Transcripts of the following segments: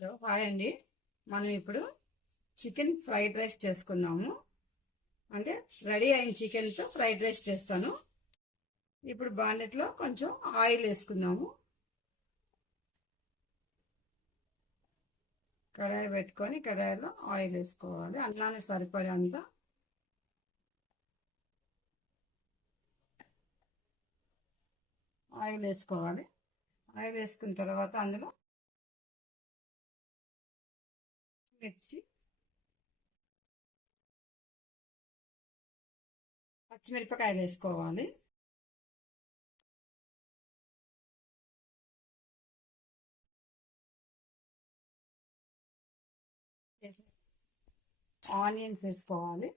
Hello hi అండి. మనం ఇప్పుడు చికెన్ ఫ్రైడ్ రైస్ చేసుకుందాము. అంటే రెడీ అయిన చికెన్తో ఫ్రైడ్ రైస్ చేస్తాను. ఇప్పుడు బాండెట్లో కొంచెం ఆయిల్ వేసుకుందాము. కడాయి పెట్టుకొని కడాయిలో ఆయిల్ వేసుకోవాలి. అన్నానికి సరిపడేంత. ఆయిల్ వేసుకోవాలి. ఆయిల్ వేసుకున్న తర్వాత అందులో మిర్చి పచ్చిమిరపకాయలు వేసుకోవాలి. ఆనియన్స్ వేసుకోవాలి.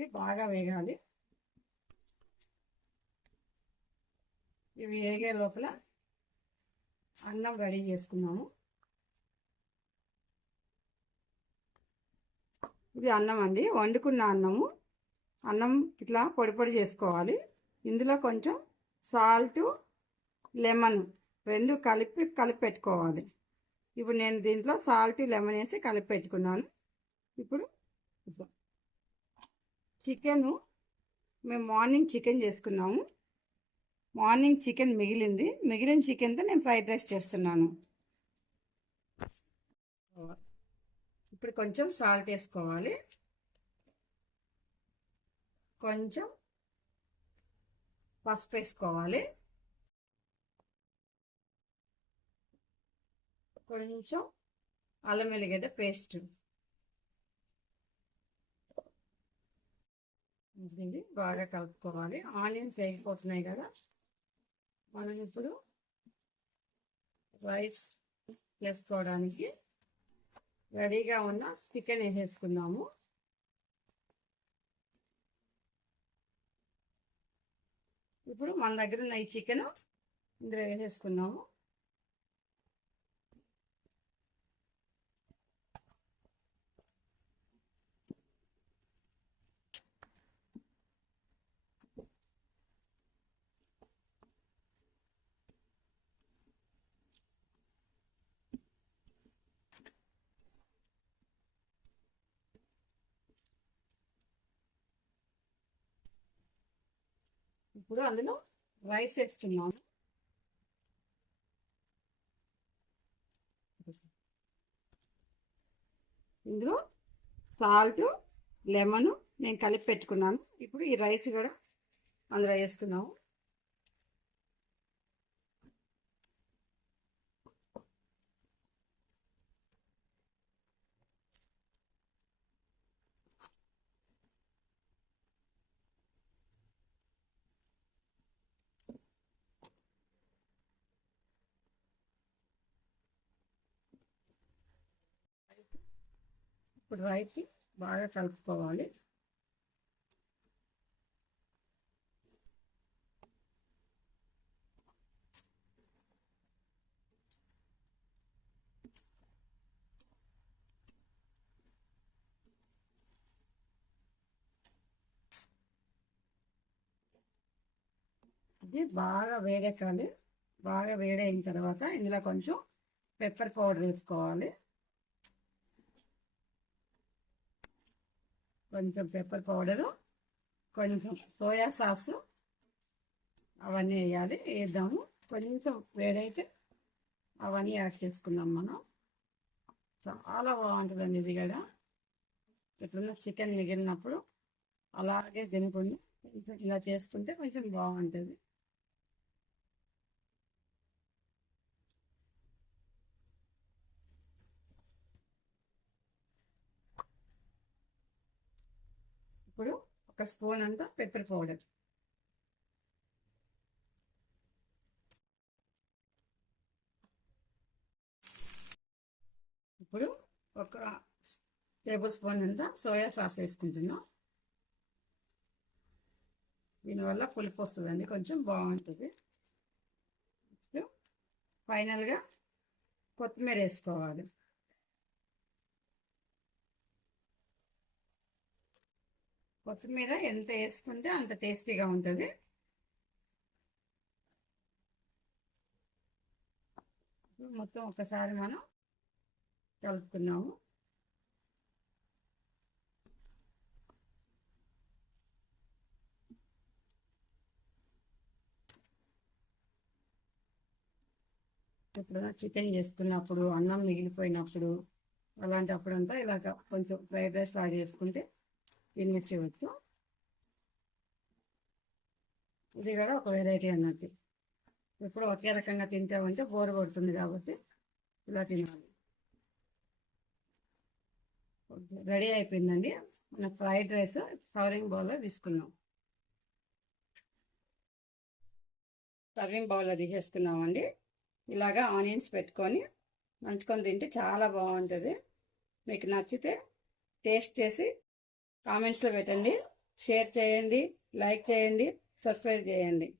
ఇది బాగా వేగాలి. ఇవి వేగే లోపల అన్నం రెడీ చేసుకున్నాము. ఇది అన్నం అండి. వండుకున్న అన్నము. అన్నం ఇట్లా పొడి పొడి చేసుకోవాలి. ఇందులో కొంచెం సాల్ట్ లెమన్ రెండు కలిపి కలిపి పెట్టుకోవాలి. ఇప్పుడు నేను దీంట్లో సాల్ట్ లెమన్ వేసి కలిపి పెట్టుకున్నాను. ఇప్పుడు చికెను మేము మార్నింగ్ చికెన్ చేసుకున్నాము. మార్నింగ్ చికెన్ మిగిలింది. మిగిలిన చికెన్తో నేను ఫ్రైడ్ రైస్ చేస్తున్నాను. ఇప్పుడు కొంచెం సాల్ట్ వేసుకోవాలి. కొంచెం పసుపు వేసుకోవాలి. కొంచెం అల్లం వెల్లిగడ్డ పేస్ట్. దీన్ని బాగా కలుపుకోవాలి. ఆనియన్స్ వేగిపోతున్నాయి కదా. మనం ఇప్పుడు రైస్ వేసుకోవడానికి రెడీగా ఉన్న చికెన్ వేసేసుకుందాము. ఇప్పుడు మన దగ్గర ఉన్న ఈ చికెన్ ఇందులో వేసేసుకున్నాము ఇప్పుడు అందులో రైస్ వేస్తున్నాను ఇందులో సాల్ట్ లెమన్ నేను కలిపి పెట్టుకున్నాను. ఇప్పుడు ఈ రైస్ కూడా అందులో వేసుకున్నాము ఇప్పుడు రైస్ బాగా కలుపుకోవాలి. ఇది బాగా వేడెక్కాలి. బాగా వేడైన తర్వాత ఇందులో కొంచెం పెప్పర్ పౌడర్ వేసుకోవాలి. కొంచెం పెప్పర్ పౌడరు కొంచెం సోయా సాసు అవన్నీ వేయాలి వేద్దాము. కొంచెం వేడైతే అవన్నీ యాడ్ చేసుకుందాం మనం. చాలా బాగుంటుందండి ఇది కూడా. ఎట్లన్నా చికెన్ మిగిలినప్పుడు అలాగే తినుకుని కొంచెం ఇలా చేసుకుంటే కొంచెం బాగుంటుంది ఇప్పుడు ఒక స్పూన్ అంతా పెప్పర్ పౌడర్. ఇప్పుడు ఒక టేబుల్ స్పూన్ అంతా సోయా సాస్ వేసుకుంటున్నాం. దీనివల్ల పులుపు వస్తుందండి కొంచెం బాగుంటుంది. నెక్స్ట్ ఫైనల్గా కొత్తిమీర వేసుకోవాలి. కొత్తిమీర ఎంత వేసుకుంటే అంత టేస్టీగా ఉంటుంది. మొత్తం ఒకసారి మనం కలుపుకున్నాము. ఎప్పుడైనా చికెన్ చేసుకున్నప్పుడు అన్నం మిగిలిపోయినప్పుడు అలాంటప్పుడంతా ఇలాగ కొంచెం ఫ్రైడ్ రైస్ లాగా చేసుకుంటే తినేసేయచ్చు ఇది కూడా ఒక వెరైటీ అన్నట్టు. ఇప్పుడు ఒకే రకంగా తింటామంటే బోర్ కొడుతుంది కాబట్టి ఇలా తినాలి. రెడీ అయిపోయిందండి. మన ఫ్రైడ్ రైస్ సర్వింగ్ బౌల్లో తీసుకున్నాం. సర్వింగ్ బౌల్లో తీసేసుకున్నామండి. ఇలాగా ఆనియన్స్ పెట్టుకొని నంచుకొని తింటే చాలా బాగుంటుంది. మీకు నచ్చితే టేస్ట్ చేసి కామెంట్స్లో పెట్టండి. షేర్ చేయండి. లైక్ చేయండి. సబ్స్క్రైబ్ చేయండి.